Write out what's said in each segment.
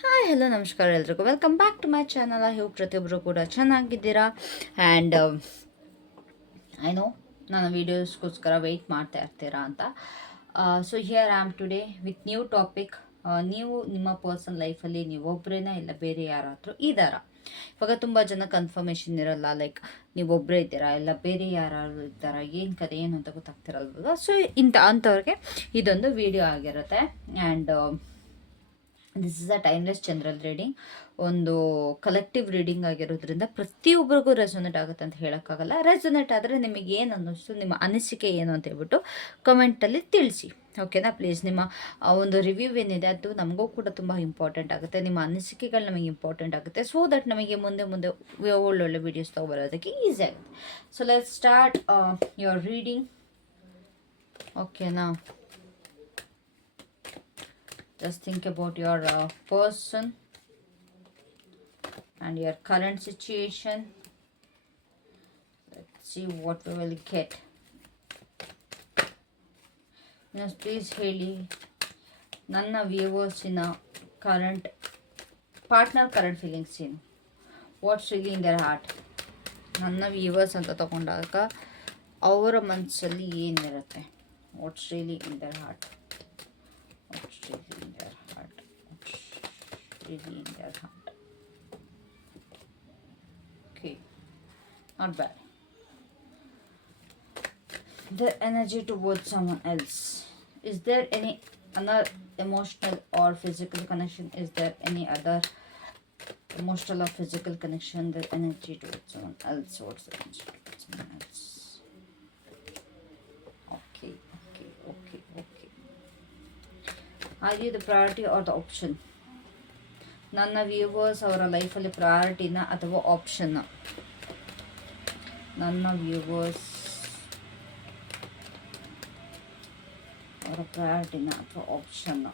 Hi hello ನಮಸ್ಕಾರ ಎಲ್ರಿಗೂ. Welcome back to my channel I hope ಪ್ರತಿಯೊಬ್ಬರು ಕೂಡ ಚೆನ್ನಾಗಿದ್ದೀರಾ. ಆ್ಯಂಡ್ ಐ ನೋ ನಾನು ವೀಡಿಯೋಸ್ಗೋಸ್ಕರ ವೆಯ್ಟ್ ಮಾಡ್ತಾ ಇರ್ತೀರಾ ಅಂತ. So here am today with new topic ನೀವು ನಿಮ್ಮ ಪರ್ಸನಲ್ ಲೈಫಲ್ಲಿ ನೀವೊಬ್ಬರೇನ ಇಲ್ಲ ಬೇರೆ ಯಾರಾದರೂ ಇದ್ದಾರಾ? ಇವಾಗ ತುಂಬ ಜನ ಕನ್ಫರ್ಮೇಷನ್ ಇರಲ್ಲ ಲೈಕ್ ನೀವು ಒಬ್ಬರೇ ಇದ್ದೀರಾ ಇಲ್ಲ ಬೇರೆ ಯಾರು ಇದ್ದಾರ? ಏನು ಕದೆ ಏನು ಅಂತ ಗೊತ್ತಾಗ್ತಿರಲ್ವಲ್ಲ ಸೊ ಇಂಥ ಅಂಥವ್ರಿಗೆ ಇದೊಂದು ವಿಡಿಯೋ ಆಗಿರುತ್ತೆ. And this is a timeless general reading ಒಂದು ಕಲೆಕ್ಟಿವ್ ರೀಡಿಂಗ್ ಆಗಿರೋದ್ರಿಂದ ಪ್ರತಿಯೊಬ್ಬರಿಗೂ ರೆಸೊನೇಟ್ ಆಗುತ್ತೆ ಅಂತ ಹೇಳೋಕ್ಕಾಗಲ್ಲ. ರೆಸೊನೇಟ್ ಆದರೆ ನಿಮಗೆ ಏನು ಅನ್ನಿಸ್ತು, ನಿಮ್ಮ ಅನಿಸಿಕೆ ಏನು ಅಂತ ಹೇಳ್ಬಿಟ್ಟು ಕಮೆಂಟಲ್ಲಿ ತಿಳಿಸಿ. ಓಕೆನಾ ಪ್ಲೀಸ್ ನಿಮ್ಮ ಒಂದು ರಿವ್ಯೂ ಏನಿದೆ ಅದು ನಮಗೂ ಕೂಡ ತುಂಬ ಇಂಪಾರ್ಟೆಂಟ್ ಆಗುತ್ತೆ. ನಿಮ್ಮ ಅನಿಸಿಕೆಗಳು ನಮಗೆ ಇಂಪಾರ್ಟೆಂಟ್ ಆಗುತ್ತೆ. ಸೊ ದಟ್ ನಮಗೆ ಮುಂದೆ ಮುಂದೆ ಒಳ್ಳೊಳ್ಳೆ ವೀಡಿಯೋಸ್ ತೊಗೊಬರೋದಕ್ಕೆ ಈಸಿ ಆಗುತ್ತೆ. So let start your reading ಓಕೆನಾ just think about your uh, person and your current situation. Let's see what we will get. Yes please ಹೇಳಿ ನನ್ನ ವ್ಯೂವರ್ಸಿನ ಕರೆಂಟ್ ಪಾರ್ಟ್ನರ್ ಕರೆಂಟ್ ಫೀಲಿಂಗ್ಸ್ ಏನು? What's really in their heart ನನ್ನ viewers ಅಂತ ತಗೊಂಡಾಗ ಅವರ ಮನಸ್ಸಲ್ಲಿ ಏನಿರುತ್ತೆ? What's really in their heart really in their hand. Okay, not bad. The energy towards someone else. Is there any another emotional or physical connection? Is there any other emotional or physical connection? The energy towards someone else. What's the energy towards someone else? Okay, okay, okay, okay. Are you the priority or the option? ನನ್ನ viewers ಅವರ ಲೈಫಲ್ಲಿ ಪ್ರಯಾರಿಟಿನ ಅಥವಾ ಆಪ್ಷನ್ನ ನನ್ನ viewers ಅವರ ಪ್ರಯಾರಿಟಿನ ಅಥವಾ ಆಪ್ಷನ್ನ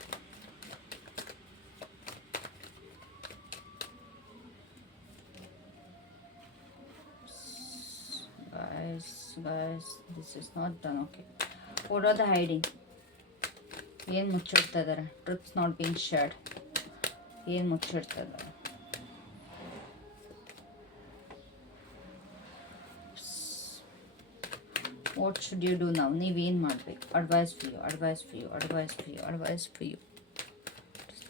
guys this is not done, okay. What are the hiding? ಏನು ಮುಚ್ಚಿಡ್ತಾ ಇದ್ದಾರೆ trips not being shared ಏನು ಮುಚ್ಚಿಡ್ತಾ ಇದ್ದಾರೆ ವಾಟ್ ಶುಡ್ ಯು ಡೂ ನಾವು ನೀವೇನು ಮಾಡಬೇಕು advice for you advice for you advice for you advice for you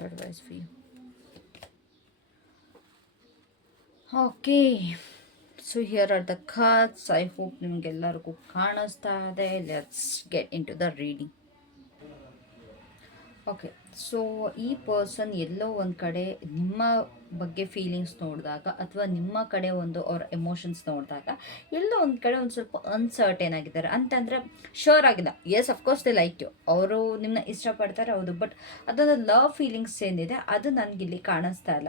advice for you okay so here are the cards I hope ನಿಮಗೆಲ್ಲರಿಗೂ ಕಾಣಿಸ್ತಾ ಇದೆ let's get into the reading okay so ಈ person ಎಲ್ಲೋ ಒಂದು ಕಡೆ ನಿಮ್ಮ ಬಗ್ಗೆ feelings ನೋಡಿದಾಗ ಅಥವಾ ನಿಮ್ಮ ಕಡೆ ಒಂದು ಅವ್ರ ಎಮೋಷನ್ಸ್ ನೋಡಿದಾಗ, ಎಲ್ಲೋ ಒಂದು ಕಡೆ ಒಂದು ಸ್ವಲ್ಪ ಅನ್ಸರ್ಟೇನ್ ಆಗಿದ್ದಾರೆ. ಅಂತಂದರೆ ಶೋರ್ ಆಗಿಲ್ಲ. Yes of course they like you ಅವರು ನಿಮ್ಮನ್ನ ಇಷ್ಟಪಡ್ತಾರೆ, ಹೌದು. ಬಟ್ ಅದೊಂದು ಲವ್ ಫೀಲಿಂಗ್ಸ್ ಏನಿದೆ, ಅದು ನನಗಿಲ್ಲಿ ಕಾಣಿಸ್ತಾ ಇಲ್ಲ.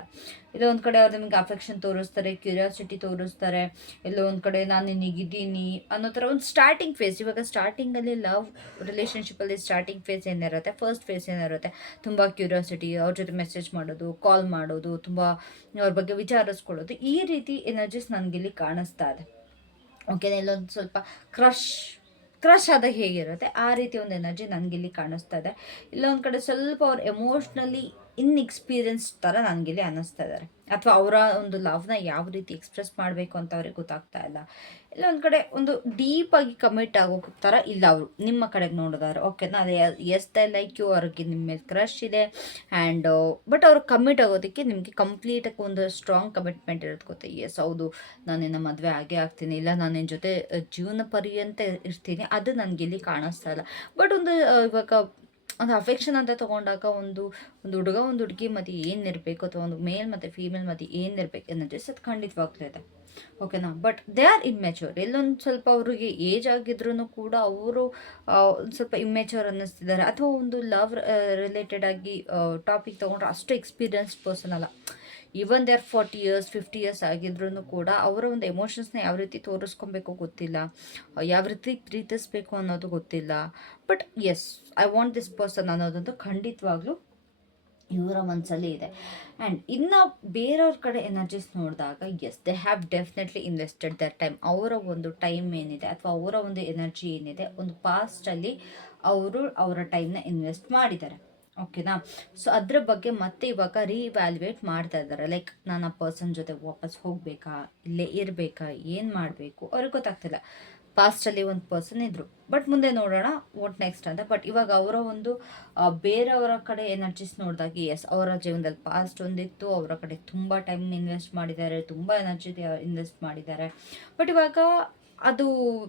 ಎಲ್ಲೋ ಒಂದು ಕಡೆ ಅವ್ರು ನಿಮಗೆ ಅಫೆಕ್ಷನ್ ತೋರಿಸ್ತಾರೆ ಕ್ಯೂರಿಯಾಸಿಟಿ ತೋರಿಸ್ತಾರೆ ಎಲ್ಲೋ ಒಂದು ಕಡೆ ನಾನು ನಿನಗಿದ್ದೀನಿ ಅನ್ನೋ ಥರ ಒಂದು ಸ್ಟಾರ್ಟಿಂಗ್ ಫೇಸ್ ಇವಾಗ ಸ್ಟಾರ್ಟಿಂಗಲ್ಲಿ ಲವ್ ರಿಲೇಷನ್ಶಿಪ್ಪಲ್ಲಿ ಸ್ಟಾರ್ಟಿಂಗ್ ಫೇಸ್ ಏನಿರುತ್ತೆ? ಫಸ್ಟ್ ಫೇಸ್ ಏನಿರುತ್ತೆ? ತುಂಬ ಕ್ಯೂರಿಯಾಸಿಟಿ ಅವ್ರ ಜೊತೆ ಮೆಸೇಜ್ ಮಾಡೋದು ಕಾಲ್ ಮಾಡೋದು, ತುಂಬ ಅವ್ರ ಬಗ್ಗೆ ವಿಚಾರಿಸ್ಕೊಳ್ಳೋದು. ಈ ರೀತಿ ಎನರ್ಜೀಸ್ ನನಗಿಲ್ಲಿ ಕಾಣಿಸ್ತಾ ಇದೆ. ಓಕೆ ಇಲ್ಲೊಂದು ಸ್ವಲ್ಪ ಕ್ರಶ್ ಕ್ರಶ್ ಆದ ಹೇಗಿರುತ್ತೆ? ಆ ರೀತಿ ಒಂದು ಎನರ್ಜಿ ನನಗಿಲ್ಲಿ ಕಾಣಿಸ್ತಾ ಇದೆ. ಇಲ್ಲೊಂದು ಕಡೆ ಸ್ವಲ್ಪ ಅವ್ರು ಎಮೋಷ್ನಲಿ ಇನ್ಎಕ್ಸ್ಪೀರಿಯನ್ಸ್ ಥರ ನನಗಿಲ್ಲಿ ಅನ್ನಿಸ್ತಾ ಇದ್ದಾರೆ ಅಥವಾ ಅವರ ಒಂದು ಲವ್ನ ಯಾವ ರೀತಿ ಎಕ್ಸ್ಪ್ರೆಸ್ ಮಾಡಬೇಕು ಅಂತ ಅವ್ರಿಗೆ ಗೊತ್ತಾಗ್ತಾ ಇಲ್ಲ. ಇಲ್ಲ, ಒಂದು ಕಡೆ ಒಂದು ಡೀಪಾಗಿ ಕಮಿಟ್ ಆಗೋ ಥರ ಇಲ್ಲ ಅವರು. ನಿಮ್ಮ ಕಡೆಗೆ ನೋಡಿದಾರೆ ಓಕೆನಾ ಅದೇ ಎಸ್ ದ ಲೈಕ್ ಯು ಅವ್ರಿಗೆ ನಿಮ್ಮ ಮೇಲೆ ಕ್ರಶ್ ಇದೆ. ಆ್ಯಂಡ್ ಬಟ್ ಅವ್ರು ಕಮಿಟ್ ಆಗೋದಕ್ಕೆ ನಿಮಗೆ ಕಂಪ್ಲೀಟಾಗಿ ಒಂದು ಸ್ಟ್ರಾಂಗ್ ಕಮಿಟ್ಮೆಂಟ್ ಇರೋದು ಗೊತ್ತೆ. ಎಸ್ ಹೌದು, ನಾನು ನಿನ್ನ ಮದುವೆ ಆಗೇ ಆಗ್ತೀನಿ. ಇಲ್ಲ, ನಾನು ನಿನ್ನ ಜೊತೆ ಜೀವನ ಪರ್ಯಂತ ಇರ್ತೀನಿ. ಅದು ನನಗೆ ಇಲ್ಲಿ ಕಾಣಿಸ್ತಾ ಇಲ್ಲ. ಬಟ್ ಒಂದು ಇವಾಗ ಒಂದು ಅಫೆಕ್ಷನ್ ಅಂತ ತಗೊಂಡಾಗ ಒಂದು ಒಂದು ಹುಡುಗ, ಒಂದು ಹುಡುಗಿ ಮಧ್ಯೆ ಏನಿರಬೇಕು ಅಥವಾ ಒಂದು ಮೇಲ್ ಮತ್ತು ಫೀಮೇಲ್ ಮಧ್ಯೆ ಏನಿರಬೇಕು ಅನ್ನೋದು ಅದು ಖಂಡಿತವಾಗ್ಲೂ ಇದೆ. ಓಕೆನಾ ಬಟ್ ದೇ ಆರ್ ಇಮ್ಮೆಚೂರ್ ಎಲ್ಲೊಂದು ಸ್ವಲ್ಪ ಅವರಿಗೆ ಏಜ್ ಆಗಿದ್ರೂ ಕೂಡ ಅವರು ಸ್ವಲ್ಪ ಇಮ್ಮೆಚೂರ್ ಅನ್ನಿಸ್ತಿದ್ದಾರೆ. ಅಥವಾ ಒಂದು ಲವ್ ರಿಲೇಟೆಡ್ ಆಗಿ ಟಾಪಿಕ್ ತೊಗೊಂಡ್ರೆ ಅಷ್ಟು ಎಕ್ಸ್ಪೀರಿಯನ್ಸ್ಡ್ ಪರ್ಸನ್ ಅಲ್ಲ. Even there forty years fifty years ಆಗಿದ್ರೂ ಕೂಡ ಅವರ ಒಂದು ಎಮೋಷನ್ಸ್ನ ಯಾವ ರೀತಿ ತೋರಿಸ್ಕೊಬೇಕು ಗೊತ್ತಿಲ್ಲ. ಯಾವ ರೀತಿ ಪ್ರೀತಿಸ್ಬೇಕು ಅನ್ನೋದು ಗೊತ್ತಿಲ್ಲ. But as I want this person ಅನ್ನೋದಂತೂ ಖಂಡಿತವಾಗ್ಲೂ ಇವರ ಮನಸ್ಸಲ್ಲಿ ಇದೆ. ಆ್ಯಂಡ್ ಇನ್ನು ಬೇರೆಯವ್ರ ಕಡೆ ಎನರ್ಜೀಸ್ ನೋಡಿದಾಗ as they have definitely invested their time ಅವರ ಒಂದು ಟೈಮ್ ಏನಿದೆ ಅಥವಾ ಅವರ ಒಂದು ಎನರ್ಜಿ ಏನಿದೆ, ಒಂದು ಪಾಸ್ಟಲ್ಲಿ ಅವರು ಅವರ ಟೈಮ್ನ ಇನ್ವೆಸ್ಟ್ ಮಾಡಿದ್ದಾರೆ. ಓಕೆನಾ ಸೊ ಅದ್ರ ಬಗ್ಗೆ ಮತ್ತೆ ಇವಾಗ ರೀವ್ಯಾಲ್ಯೂಯೇಟ್ ಮಾಡ್ತಾ ಇದ್ದಾರೆ ಲೈಕ್ ನಾನು ಆ ಪರ್ಸನ್ ಜೊತೆ ವಾಪಸ್ ಹೋಗಬೇಕಾ? ಇಲ್ಲೇ ಇರಬೇಕಾ? ಏನು ಮಾಡಬೇಕು? ಅವ್ರಿಗೆ ಗೊತ್ತಾಗ್ತಿಲ್ಲ. ಪಾಸ್ಟಲ್ಲಿ ಒಂದು ಪರ್ಸನ್ ಇದ್ದರು ಬಟ್ ಮುಂದೆ ನೋಡೋಣ ವಾಟ್ ನೆಕ್ಸ್ಟ್ ಅಂತ. ಬಟ್ ಇವಾಗ ಅವರ ಒಂದು ಬೇರೆಯವರ ಕಡೆ ಎನರ್ಜೀಸ್ ನೋಡಿದಾಗ ಎಸ್ ಅವರ ಜೀವನದಲ್ಲಿ ಪಾಸ್ಟ್ ಒಂದಿತ್ತು. ಅವರ ಕಡೆ ತುಂಬ ಟೈಮ್ ಇನ್ವೆಸ್ಟ್ ಮಾಡಿದ್ದಾರೆ. ತುಂಬ ಎನರ್ಜಿ ಇನ್ವೆಸ್ಟ್ ಮಾಡಿದ್ದಾರೆ. ಬಟ್ ಇವಾಗ ಅದು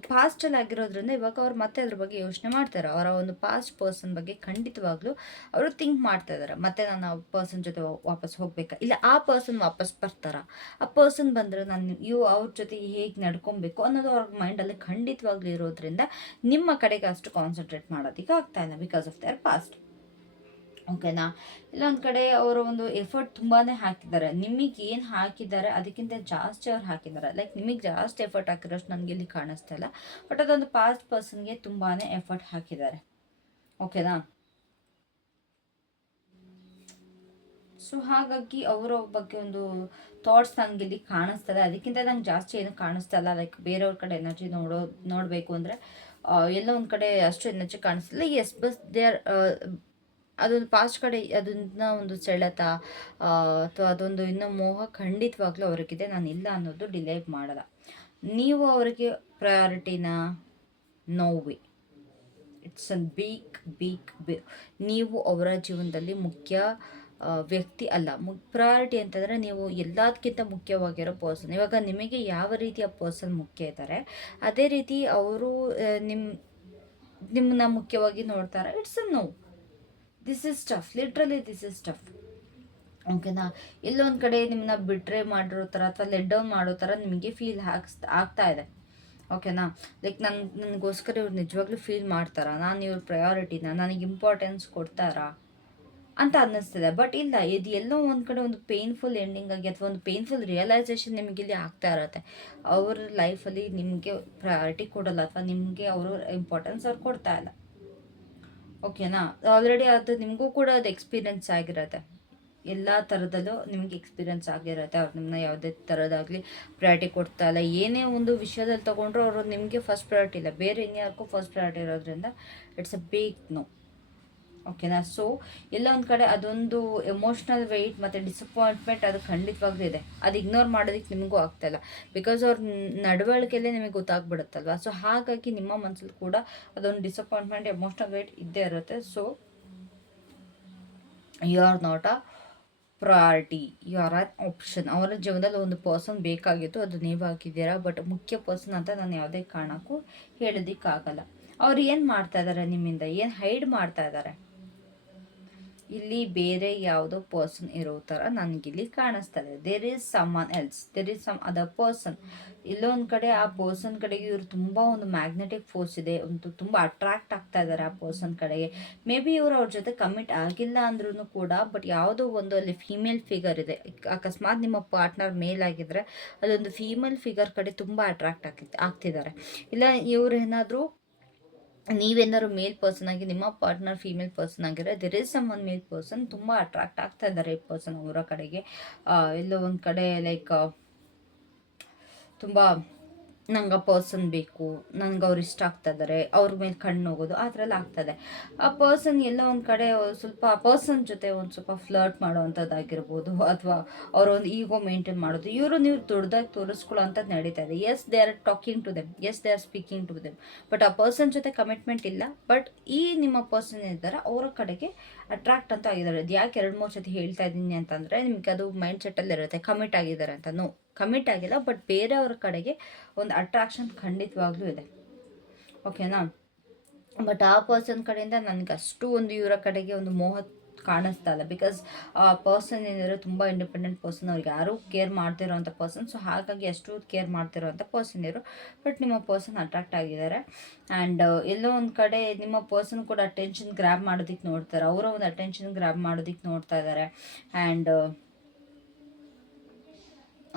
ಪಾಸ್ಟಲ್ಲಿ ಆಗಿರೋದ್ರಿಂದ ಇವಾಗ ಅವ್ರು ಮತ್ತೆ ಅದ್ರ ಬಗ್ಗೆ ಯೋಚನೆ ಮಾಡ್ತಾರೆ. ಅವರ ಒಂದು ಪಾಸ್ಟ್ ಪರ್ಸನ್ ಬಗ್ಗೆ ಖಂಡಿತವಾಗ್ಲೂ ಅವರು ಥಿಂಕ್ ಮಾಡ್ತಾ ಇದ್ದಾರೆ ಮತ್ತೆ ನಾನು ಆ ಪರ್ಸನ್ ಜೊತೆ ವಾಪಸ್ ಹೋಗ್ಬೇಕಾ? ಇಲ್ಲ, ಆ ಪರ್ಸನ್ ವಾಪಸ್ ಬರ್ತಾರಾ? ಆ ಪರ್ಸನ್ ಬಂದರೆ ನಾನು ಇವು ಅವ್ರ ಜೊತೆ ಹೇಗೆ ನಡ್ಕೊಬೇಕು ಅನ್ನೋದು ಅವ್ರ ಮೈಂಡಲ್ಲಿ ಖಂಡಿತವಾಗ್ಲೂ ಇರೋದ್ರಿಂದ ನಿಮ್ಮ ಕಡೆಗೆ ಅಷ್ಟು ಕಾನ್ಸಂಟ್ರೇಟ್ ಮಾಡೋದಕ್ಕೆ ಆಗ್ತಾ ಇಲ್ಲ ಬಿಕಾಸ್ ಆಫ್ ದರ್ ಪಾಸ್ಟ್ ಓಕೆನಾ? ಇಲ್ಲೊಂದು ಕಡೆ ಅವರು ಒಂದು ಎಫರ್ಟ್ ತುಂಬಾ ಹಾಕಿದ್ದಾರೆ. ನಿಮಗೆ ಏನು ಹಾಕಿದ್ದಾರೆ? ಅದಕ್ಕಿಂತ ಜಾಸ್ತಿ ಅವ್ರು ಹಾಕಿದ್ದಾರೆ. ಲೈಕ್ ನಿಮಗೆ ಜಾಸ್ತಿ ಎಫರ್ಟ್ ಹಾಕಿರೋಷ್ಟು ನನಗೆ ಇಲ್ಲಿ ಕಾಣಿಸ್ತಾ ಇಲ್ಲ. ಬಟ್ ಅದೊಂದು ಪಾಸ್ಟ್ ಪರ್ಸನ್ಗೆ ತುಂಬಾ ಎಫರ್ಟ್ ಹಾಕಿದ್ದಾರೆ. ಓಕೆನಾ? ಸೊ ಹಾಗಾಗಿ ಅವರ ಬಗ್ಗೆ ಒಂದು ಥಾಟ್ಸ್ ನನಗೆ ಇಲ್ಲಿ ಕಾಣಿಸ್ತದೆ ಅದಕ್ಕಿಂತ ನಂಗೆ ಜಾಸ್ತಿ ಏನು ಕಾಣಿಸ್ತಾ ಇಲ್ಲ. ಲೈಕ್ ಬೇರೆಯವ್ರ ಕಡೆ ಎನರ್ಜಿ ನೋಡೋ, ನೋಡಬೇಕು ಅಂದರೆ ಎಲ್ಲ ಒಂದು ಕಡೆ ಅಷ್ಟು ಎನರ್ಜಿ ಕಾಣಿಸ್ತಿಲ್ಲ. ಎಸ್ ಬಸ್ ದೇ ಆರ್ ಅದೊಂದು ಪಾಸ್ಟ್ ಕಡೆ ಅದನ್ನ ಒಂದು ಸೆಳೆತ ಅಥವಾ ಅದೊಂದು ಇನ್ನೂ ಮೋಹ ಖಂಡಿತವಾಗ್ಲೂ ಅವ್ರಿಗಿದೆ ನಾನು ಇಲ್ಲ ಅನ್ನೋದು ಡಿಲೇ ಮಾಡಲ್ಲ. ನೀವು ಅವರಿಗೆ ಪ್ರಯಾರಿಟಿನ ನೋವೆ. ಇಟ್ಸ್ ಅನ್ ಬೀಕ್ ಬೀಕ್ ಬಿ ನೀವು ಅವರ ಜೀವನದಲ್ಲಿ ಮುಖ್ಯ ವ್ಯಕ್ತಿ ಅಲ್ಲ. ಮು ಪ್ರಯಾರಿಟಿ ಅಂತಂದರೆ ನೀವು ಎಲ್ಲದಕ್ಕಿಂತ ಮುಖ್ಯವಾಗಿರೋ ಪರ್ಸನ್ ಇವಾಗ ನಿಮಗೆ ಯಾವ ರೀತಿಯ ಪರ್ಸನ್ ಮುಖ್ಯ ಇದ್ದಾರೆ? ಅದೇ ರೀತಿ ಅವರು ನಿಮ್ಮ ನಿಮ್ಮನ್ನ ಮುಖ್ಯವಾಗಿ ನೋಡ್ತಾರೆ. It's a no this is tough literally this is tough ಓಕೆನಾ ಇಲ್ಲೊಂದು ಕಡೆ ನಿಮ್ಮನ್ನ ಬಿಟ್ರೆ ಮಾಡಿರೋ ಥರ ಅಥವಾ ಲೆಡ್ ಡೌನ್ ಮಾಡೋ ಥರ ನಿಮಗೆ ಫೀಲ್ ಹಾಕ್ಸ್, ಆಗ್ತಾ ಇದೆ. ಓಕೆನಾ ಲೈಕ್ ನಂಗೆ ನನಗೋಸ್ಕರ ಇವ್ರು ನಿಜವಾಗ್ಲೂ ಫೀಲ್ ಮಾಡ್ತಾರಾ? ನಾನು ಇವ್ರ ಪ್ರಯಾರಿಟಿನ ನನಗೆ ಇಂಪಾರ್ಟೆನ್ಸ್ ಕೊಡ್ತಾರಾ? ಅಂತ ಅನ್ನಿಸ್ತಿದೆ. ಬಟ್ ಇಲ್ಲ, ಇದು ಎಲ್ಲೋ ಒಂದು ಕಡೆ ಒಂದು ಪೇನ್ಫುಲ್ ಎಂಡಿಂಗ್ ಆಗಿ ಅಥವಾ ಒಂದು ಪೇನ್ಫುಲ್ ರಿಯಲೈಸೇಷನ್ ನಿಮಗೆ ಇಲ್ಲಿ ಆಗ್ತಾ ಇರತ್ತೆ. ಅವ್ರ ಲೈಫಲ್ಲಿ ನಿಮಗೆ ಪ್ರಯಾರಿಟಿ ಕೊಡಲ್ಲ ಅಥವಾ ನಿಮಗೆ ಅವರು ಇಂಪಾರ್ಟೆನ್ಸ್ ಅವ್ರು ಕೊಡ್ತಾ ಇಲ್ಲ. ಓಕೆನಾ? ಆಲ್ರೆಡಿ ಅದು ನಿಮಗೂ ಕೂಡ ಅದು ಎಕ್ಸ್ಪೀರಿಯನ್ಸ್ ಆಗಿರುತ್ತೆ. ಎಲ್ಲ ಥರದಲ್ಲೂ ನಿಮಗೆ ಎಕ್ಸ್ಪೀರಿಯನ್ಸ್ ಆಗಿರುತ್ತೆ. ಅವ್ರು ನಿಮ್ಮನ್ನ ಯಾವುದೇ ಥರದಾಗಲಿ ಪ್ರಯಾರಿಟಿ ಕೊಡ್ತಾ ಇಲ್ಲ. ಏನೇ ಒಂದು ವಿಷಯದಲ್ಲಿ ತೊಗೊಂಡ್ರು ಅವರು ನಿಮಗೆ ಫಸ್ಟ್ ಪ್ರಯಾರಿಟಿ ಇಲ್ಲ. ಬೇರೆ ಇನ್ಯಾರಿಗೂ ಫಸ್ಟ್ ಪ್ರಯಾರಿಟಿ ಇರೋದ್ರಿಂದ ಇಟ್ಸ್ ಅ ಬೇಕ್ ನೋ ಓಕೆನಾ ಸೊ ಎಲ್ಲ ಒಂದು ಕಡೆ ಅದೊಂದು ಎಮೋಷ್ನಲ್ ವೆಯ್ಟ್ ಮತ್ತು ಡಿಸಪಾಯಿಂಟ್ಮೆಂಟ್ ಅದು ಖಂಡಿತವಾಗ್ಲೂ ಇದೆ. ಅದು ಇಗ್ನೋರ್ ಮಾಡೋದಕ್ಕೆ ನಿಮಗೂ ಆಗ್ತಾಯಿಲ್ಲ ಬಿಕಾಸ್ ಅವ್ರ ನಡವಳಿಕೆಯಲ್ಲೇ ನಿಮಗೆ ಗೊತ್ತಾಗ್ಬಿಡುತ್ತಲ್ವ? ಸೊ ಹಾಗಾಗಿ ನಿಮ್ಮ ಮನಸ್ಸಲ್ಲಿ ಕೂಡ ಅದೊಂದು ಡಿಸಪಾಯಿಂಟ್ಮೆಂಟ್ ಎಮೋಷ್ನಲ್ ವೆಯ್ಟ್ ಇದ್ದೇ ಇರುತ್ತೆ. So you are not a priority you are an option ಅವರ ಜೀವನದಲ್ಲಿ ಒಂದು ಪರ್ಸನ್ ಬೇಕಾಗಿತ್ತು ಅದು ನೀವು ಹಾಕಿದ್ದೀರಾ ಬಟ್ ಮುಖ್ಯ ಪರ್ಸನ್ ಅಂತ ನಾನು ಯಾವುದೇ ಕಾರಣಕ್ಕೂ ಹೇಳೋದಕ್ಕಾಗಲ್ಲ. ಅವ್ರು ಏನು ಮಾಡ್ತಾ ಇದ್ದಾರೆ ನಿಮ್ಮಿಂದ? ಏನು ಹೈಡ್ ಮಾಡ್ತಾ ಇದ್ದಾರೆ ಇಲ್ಲಿ ಬೇರೆ ಯಾವುದೋ ಪರ್ಸನ್ ಇರೋ ಥರ ನನಗಿಲ್ಲಿ ಇದೆ. There is someone else there is some other person ಇಲ್ಲೊಂದು ಕಡೆ ಆ ಪರ್ಸನ್ ಕಡೆಗೆ ಇವರು ತುಂಬ ಒಂದು ಮ್ಯಾಗ್ನೆಟಿಕ್ ಫೋರ್ಸ್ ಇದೆ. ಒಂದು ತುಂಬ ಅಟ್ರಾಕ್ಟ್ ಆಗ್ತಾ ಇದ್ದಾರೆ ಆ ಪರ್ಸನ್ ಕಡೆಗೆ. ಮೇ ಬಿ ಇವರು ಅವ್ರ ಜೊತೆ ಕಮಿಟ್ ಆಗಿಲ್ಲ ಅಂದ್ರೂ ಕೂಡ ಬಟ್ ಯಾವುದೋ ಒಂದು ಅಲ್ಲಿ ಫೀಮೇಲ್ ಫಿಗರ್ ಇದೆ. ಅಕಸ್ಮಾತ್ ನಿಮ್ಮ ಪಾರ್ಟ್ನರ್ ಮೇಲ್ ಆಗಿದ್ರೆ ಅದೊಂದು ಫೀಮೇಲ್ ಫಿಗರ್ ಕಡೆ ತುಂಬ ಅಟ್ರಾಕ್ಟ್ ಆಗಿ ಆಗ್ತಿದ್ದಾರೆ ಇಲ್ಲ ಇವ್ರು ಏನಾದರೂ ನೀವೇನಾದ್ರು ಮೇಲ್ ಪರ್ಸನ್ ಆಗಿ, ನಿಮ್ಮ ಪಾರ್ಟ್ನರ್ ಫೀಮೇಲ್ ಪರ್ಸನ್ ಆಗಿದ್ರೆ there is someone male person ತುಂಬ ಅಟ್ರಾಕ್ಟ್ ಆಗ್ತಾ ಇದ್ದಾರೆ ಈ ಪರ್ಸನ್ ಅವರ ಕಡೆಗೆ. ಎಲ್ಲೋ ಒಂದು ಕಡೆ ಲೈಕ್ ತುಂಬ ನಂಗೆ ಆ ಪರ್ಸನ್ ಬೇಕು, ನಂಗೆ ಅವ್ರು ಇಷ್ಟ ಆಗ್ತಾ ಇದ್ದಾರೆ ಅವ್ರ ಮೇಲೆ ಕಣ್ಣು ಹೋಗೋದು, ಆ ಥರ ಆಗ್ತದೆ ಆ ಪರ್ಸನ್ ಎಲ್ಲ ಒಂದು ಕಡೆ ಸ್ವಲ್ಪ, ಆ ಪರ್ಸನ್ ಜೊತೆ ಒಂದು ಸ್ವಲ್ಪ ಫ್ಲರ್ಟ್ ಮಾಡೋವಂಥದ್ದಾಗಿರ್ಬೋದು, ಅಥವಾ ಅವರೊಂದು ಈಗೋ ಮೇಂಟೈನ್ ಮಾಡೋದು, ಇವರು ನೀವು ದೊಡ್ಡದಾಗಿ ತೋರಿಸ್ಕೊಳ್ಳೋ ಅಂಥದ್ದು ನಡೀತಾ ಇದೆ. As they are talking to them as they are speaking to them but ಆ ಪರ್ಸನ್ ಜೊತೆ ಕಮಿಟ್ಮೆಂಟ್ ಇಲ್ಲ. ಬಟ್ ಈ ನಿಮ್ಮ ಪರ್ಸನ್ ಇದ್ದಾರೆ, ಅವರ ಕಡೆಗೆ ಅಟ್ರಾಕ್ಟ್ ಅಂತ ಆಗಿದ್ದಾರೆ. ಅದು ಯಾಕೆ ಎರಡು ಮೂರು ಸತಿ ಹೇಳ್ತಾ ಇದ್ದೀನಿ ಅಂತಂದರೆ, ನಿಮಗೆ ಅದು ಮೈಂಡ್ ಸೆಟ್ಟಲ್ಲಿ ಇರುತ್ತೆ ಕಮಿಟ್ ಆಗಿದ್ದಾರೆ ಅಂತ. ನೋ ಕಮಿಟ್ ಆಗಿಲ್ಲ ಬಟ್ ಬೇರೆಯವ್ರ ಕಡೆಗೆ ಒಂದು ಅಟ್ರಾಕ್ಷನ್ ಖಂಡಿತವಾಗ್ಲೂ ಇದೆ. ಓಕೆನಾ ಬಟ್ ಆ ಪರ್ಸನ್ ಕಡೆಯಿಂದ ನನಗೆ ಅಷ್ಟು ಒಂದು ಇವರ ಕಡೆಗೆ ಒಂದು ಮೋಹ ಕಾಣಿಸ್ತಾ ಇಲ್ಲ. ಬಿಕಾಸ್ ಆ ಪರ್ಸನ್ ಏನಿದ್ರೆ ತುಂಬ ಇಂಡಿಪೆಂಡೆಂಟ್ ಪರ್ಸನ್ ಅವ್ರಿಗೆ ಯಾರೂ ಕೇರ್ ಮಾಡ್ತಿರೋವಂಥ ಪರ್ಸನ್ ಸೊ ಹಾಗಾಗಿ ಅಷ್ಟು ಕೇರ್ ಮಾಡ್ತಿರೋಂಥ ಪರ್ಸನ್ ಇವರು ಬಟ್ ನಿಮ್ಮ ಪರ್ಸನ್ ಅಟ್ರಾಕ್ಟ್ ಆಗಿದ್ದಾರೆ. ಆ್ಯಂಡ್ ಎಲ್ಲೋ ಒಂದು ಕಡೆ ನಿಮ್ಮ ಪರ್ಸನ್ ಕೂಡ ಅಟೆನ್ಷನ್ ಗ್ರ್ಯಾಬ್ ಮಾಡೋದಕ್ಕೆ ನೋಡ್ತಾರೆ. ಅವರ ಒಂದು ಅಟೆನ್ಷನ್ ಗ್ರ್ಯಾಬ್ ಮಾಡೋದಕ್ಕೆ ನೋಡ್ತಾ ಇದ್ದಾರೆ. ಆ್ಯಂಡ್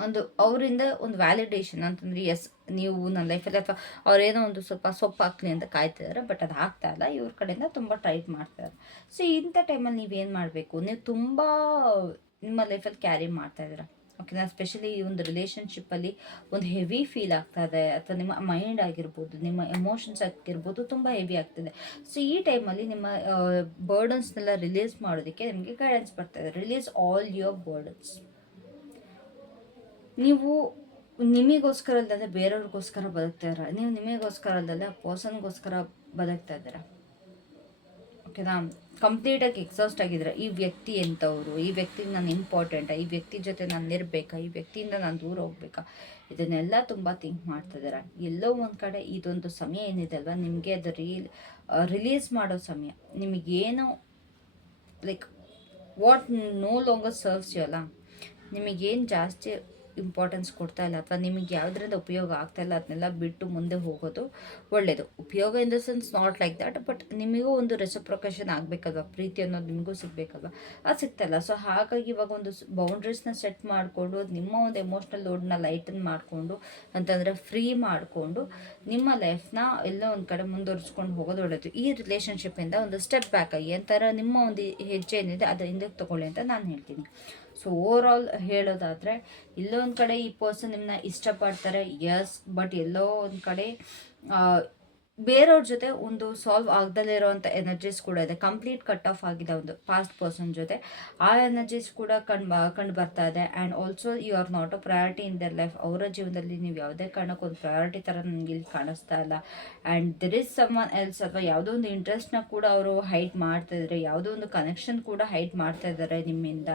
ಒಂದು ಅವರಿಂದ ಒಂದು ವ್ಯಾಲಿಡೇಷನ್ ಅಂತಂದ್ರೆ ಎಸ್ ನೀವು ನನ್ನ ಲೈಫಲ್ಲಿ ಅಥವಾ ಅವರೇನೋ ಒಂದು ಸ್ವಲ್ಪ ಸೊಪ್ಪು ಹಾಕ್ಲಿ ಅಂತ ಕಾಯ್ತಿದ್ದಾರೆ ಬಟ್ ಅದು ಆಗ್ತಾ ಇಲ್ಲ. ಇವ್ರ ಕಡೆಯಿಂದ ತುಂಬ ಟ್ರೈಟ್ ಮಾಡ್ತಾರೆ ಸೊ ಇಂಥ ಟೈಮಲ್ಲಿ ನೀವೇನು ಮಾಡಬೇಕು? ನೀವು ತುಂಬ ನಿಮ್ಮ ಲೈಫಲ್ಲಿ ಕ್ಯಾರಿ ಮಾಡ್ತಾ ಇದ್ದೀರಾ. ಓಕೆನಾ ಸ್ಪೆಷಲಿ ಈ ಒಂದು ರಿಲೇಷನ್ಶಿಪ್ಪಲ್ಲಿ ಒಂದು ಹೆವಿ ಫೀಲ್ ಆಗ್ತಾ ಇದೆ, ಅಥವಾ ನಿಮ್ಮ ಮೈಂಡ್ ಆಗಿರ್ಬೋದು, ನಿಮ್ಮ ಎಮೋಷನ್ಸ್ ಆಗಿರ್ಬೋದು ತುಂಬ ಹೆವಿ ಆಗ್ತಿದೆ ಸೊ ಈ ಟೈಮಲ್ಲಿ ನಿಮ್ಮ ಬರ್ಡನ್ಸ್ನೆಲ್ಲ ರಿಲೀಸ್ ಮಾಡೋದಕ್ಕೆ ನಿಮಗೆ ಗೈಡೆನ್ಸ್ ಬರ್ತಾ ಇದೆ. ರಿಲೀಸ್ ಆಲ್ ಯುವರ್ ಬರ್ಡನ್ಸ್ ನೀವು ನಿಮಗೋಸ್ಕರ ಅಲ್ಲದೆ ಬೇರೆಯವ್ರಿಗೋಸ್ಕರ ಬದುಕ್ತಾ ಇರ ನೀವು ನಿಮಗೋಸ್ಕರ ಅಲ್ಲದೆ ಆ ಪರ್ಸನ್ಗೋಸ್ಕರ ಬದುಕ್ತಾ ಇದ್ದೀರಾ? ಓಕೆನಾ? ಕಂಪ್ಲೀಟಾಗಿ ಎಕ್ಸಾಸ್ಟ್ ಆಗಿದ್ರೆ ಈ ವ್ಯಕ್ತಿ ಎಂಥವ್ರು? ಈ ವ್ಯಕ್ತಿಗೆ ನಾನು ಇಂಪಾರ್ಟೆಂಟಾ ಈ ವ್ಯಕ್ತಿ ಜೊತೆ ನಾನು ಇರಬೇಕಾ? ಈ ವ್ಯಕ್ತಿಯಿಂದ ನಾನು ದೂರ ಹೋಗ್ಬೇಕಾ? ಇದನ್ನೆಲ್ಲ ತುಂಬ ಥಿಂಕ್ ಇದ್ದಾರೆ? ಎಲ್ಲೋ ಒಂದು ಕಡೆ ಇದೊಂದು ಸಮಯ ಏನಿದೆ ಅಲ್ವಾ? ನಿಮಗೆ ಅದು ರೀಲ್ ರಿಲೀಸ್ ಮಾಡೋ ಸಮಯ. ನಿಮಗೇನು like what no longer serves you ಅಲ್ಲ? ನಿಮಗೇನು ಜಾಸ್ತಿ ಇಂಪಾರ್ಟೆನ್ಸ್ ಕೊಡ್ತಾ ಇಲ್ಲ ಅಥವಾ ನಿಮಗೆ ಯಾವುದರಿಂದ ಉಪಯೋಗ ಆಗ್ತಾ ಇಲ್ಲ ಅದನ್ನೆಲ್ಲ ಬಿಟ್ಟು ಮುಂದೆ ಹೋಗೋದು ಒಳ್ಳೆಯದು ಉಪಯೋಗ in the sense not like that but ನಿಮಗೂ ಒಂದು ರೆಸಪ್ರೊಕೇಶನ್ ಆಗಬೇಕಲ್ವ? ಪ್ರೀತಿ ಅನ್ನೋದು ನಿಮಗೂ ಸಿಗಬೇಕಲ್ವ? ಅದು ಸಿಗ್ತಾಯಿಲ್ಲ ಸೊ ಹಾಗಾಗಿ ಇವಾಗ ಒಂದು ಬೌಂಡ್ರೀಸ್ನ ಸೆಟ್ ಮಾಡಿಕೊಂಡು, ನಿಮ್ಮ ಒಂದು ಎಮೋಷ್ನಲ್ ಲೋಡ್ನ ಲೈಟನ್ ಮಾಡಿಕೊಂಡು, ಅಂತಂದರೆ ಫ್ರೀ ಮಾಡಿಕೊಂಡು, ನಿಮ್ಮ ಲೈಫ್ನ ಎಲ್ಲ ಒಂದು ಕಡೆ ಮುಂದುವರಿಸ್ಕೊಂಡು ಹೋಗೋದು ಒಳ್ಳೆಯದು ಈ ರಿಲೇಷನ್ಶಿಪ್ಪಿಂದ ಒಂದು ಸ್ಟೆಪ್ ಬ್ಯಾಕ್ ಆಗಿ ಅಂತಾರೆ ನಿಮ್ಮ ಒಂದು ಹೆಜ್ಜೆ ಏನಿದೆ ಅದು ಹಿಂದಕ್ಕೆ ತೊಗೊಳ್ಳಿ ಅಂತ ನಾನು ಹೇಳ್ತೀನಿ. ಸೊ ಓವರ್ ಆಲ್ ಹೇಳೋದಾದರೆ, ಎಲ್ಲೋ ಒಂದು ಕಡೆ ಈ ಪರ್ಸನ್ ನಿಮ್ಮನ್ನ ಇಷ್ಟಪಡ್ತಾರೆ ಎಸ್ ಬಟ್ ಎಲ್ಲೋ ಒಂದು ಕಡೆ ಬೇರೆಯವ್ರ ಜೊತೆ ಒಂದು ಸಾಲ್ವ್ ಆಗದಲ್ಲೇ ಇರೋವಂಥ ಎನರ್ಜೀಸ್ ಕೂಡ ಇದೆ. ಕಂಪ್ಲೀಟ್ ಕಟ್ ಆಫ್ ಆಗಿದೆ ಒಂದು ಪಾಸ್ಟ್ ಪರ್ಸನ್ ಜೊತೆ, ಆ ಎನರ್ಜೀಸ್ ಕೂಡ ಕಂಡು ಕಂಡು ಬರ್ತಾ ಇದೆ. And also you are not a priority in their life ಅವರ ಜೀವನದಲ್ಲಿ ನೀವು ಯಾವುದೇ ಕಾರಣಕ್ಕೂ ಒಂದು ಪ್ರಯಾರಿಟಿ ಥರ ನನಗೆ ಇಲ್ಲಿ ಕಾಣಿಸ್ತಾ ಇಲ್ಲ. And there is someone else ಅಥವಾ ಯಾವುದೋ ಒಂದು ಇಂಟ್ರೆಸ್ಟ್ನ ಕೂಡ ಅವರು ಹೈಟ್ ಮಾಡ್ತಾ ಇದ್ದಾರೆ ಯಾವುದೋ ಒಂದು ಕನೆಕ್ಷನ್ ಕೂಡ ಹೈಟ್ ಮಾಡ್ತಾ ಇದ್ದಾರೆ ನಿಮ್ಮಿಂದ.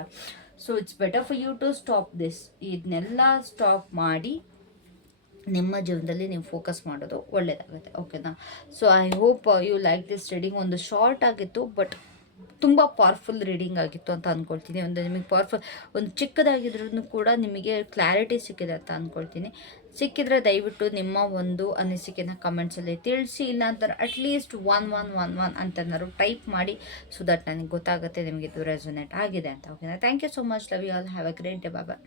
So it's better for you to stop this ಇದನ್ನೆಲ್ಲ ಸ್ಟಾಪ್ ಮಾಡಿ ನಿಮ್ಮ ಜೀವನದಲ್ಲಿ ನೀವು ಫೋಕಸ್ ಮಾಡೋದು ಒಳ್ಳೆಯದಾಗುತ್ತೆ ಓಕೆನಾ so I hope you like this studying ಒಂದು ಶಾರ್ಟ್ ಆಗಿತ್ತು ಬಟ್ ತುಂಬ ಪವರ್ಫುಲ್ ರೀಡಿಂಗ್ ಆಗಿತ್ತು ಅಂತ ಅಂದ್ಕೊಳ್ತೀನಿ ಒಂದು ನಿಮಗೆ ಪವರ್ಫುಲ್ ಒಂದು ಚಿಕ್ಕದಾಗಿದ್ರೂ ಕೂಡ ನಿಮಗೆ ಕ್ಲಾರಿಟಿ ಸಿಕ್ಕಿದೆ ಅಂತ ಅಂದ್ಕೊಳ್ತೀನಿ ಸಿಕ್ಕಿದ್ರೆ ದಯವಿಟ್ಟು ನಿಮ್ಮ ಒಂದು ಅನಿಸಿಕೆನ ಕಮೆಂಟ್ಸಲ್ಲಿ ತಿಳಿಸಿ ಇಲ್ಲ ಅಂತಾರೆ at least one one one one ಅಂತನಾದ್ರು type ಮಾಡಿ ಸೊ ದಟ್ ನನಗೆ ಗೊತ್ತಾಗುತ್ತೆ, ನಿಮಗೆ ಇದು ರೆಸೊನೇಟ್ ಆಗಿದೆ ಅಂತ. ಓಕೆನಾ thank you so much love you all have a great day Baba